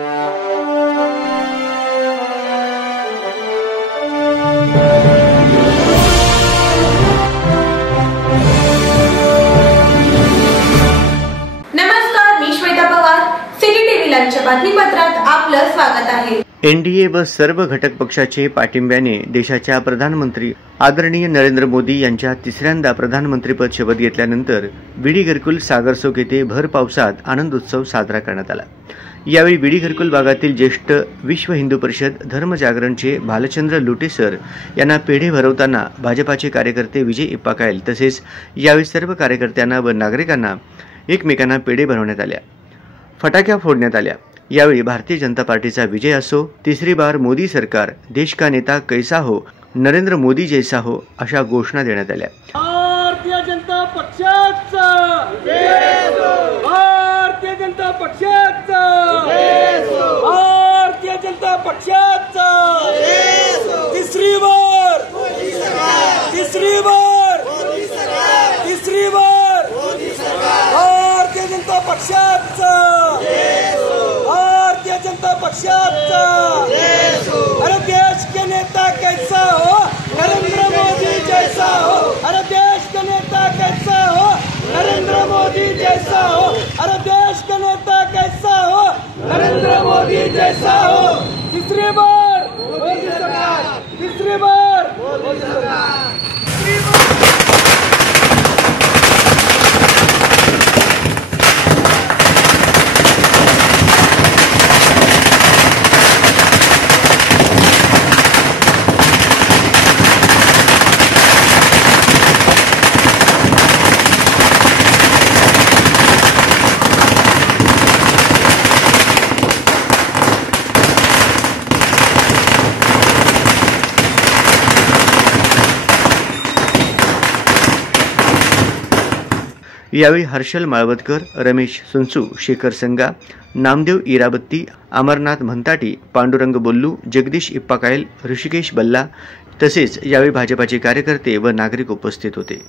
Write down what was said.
नमस्कार, मी Shweta Pawar. City TV लाईव्हच्या बातमीपत्रात आपलं स्वागत आहे. एनडीए व सर्व घटक पक्षाचे पाठिंब्याने देशाच्या प्रधानमंत्री आदरणीय नरेंद्र मोदी यांच्या तिसऱ्यांदा प्रधानमंत्रीपद शपथ घेतल्यानंतर विडी घरकुल सागरचौक येथे भर पावसात आनंदोत्सव साजरा करण्यात आला. यावेळी विडी घरकुल भागातील ज्येष्ठ विश्व हिंदू परिषद धर्मजागरणचे भालचंद्र लुटेसर यांना पेढे भरवताना भाजपाचे कार्यकर्ते विजय इप्पाकायल तसेच यावेळी सर्व कार्यकर्त्यांना व नागरिकांना एकमेकांना पेढे भरवण्यात आल्या, फटाक्या फोडण्यात आल्या. यावेळी भारतीय जनता पार्टीचा विजय असो, तिसरी बार मोदी सरकार, देश का नेता कैसा हो, नरेंद्र मोदी जैसा हो अशा घोषणा देण्यात आल्या. भारतीय जनता पक्षाचा जय हो, भारतीय जनता पक्षाचा जय हो, भारतीय जनता पक्षाचा जय हो. तिसरी बार मोदी सरकार, तिसरी बार मोदी सरकार, तिसरी बार मोदी सरकार, भारतीय जनता पक्षाचा जय हो, भारतीय जनता पक्षाचा जय हो. अरे देश के नेता कैसा हो, नरेंद्र मोदी जैसा हो. अरे देश का नेता कैसा हो, नरेंद्र मोदी जैसा हो. अरे देश का नेता कैसा हो, नरेंद्र मोदी जैसा हो. तीसरी बार मोदी सरकार, तीसरी बार मोदी सरकार, तीसरी बार. यावेळी हर्षल माळवदकर, रमेश सुनसू, शेखर संगा, नामदेव इराबत्ती, अमरनाथ म्हणताटी, पांडुरंग बोल्लू, जगदीश इप्पाकायल, ऋषिकेश बल्ला तसेच यावेळी भाजपाचे कार्यकर्ते व नागरिक उपस्थित होते.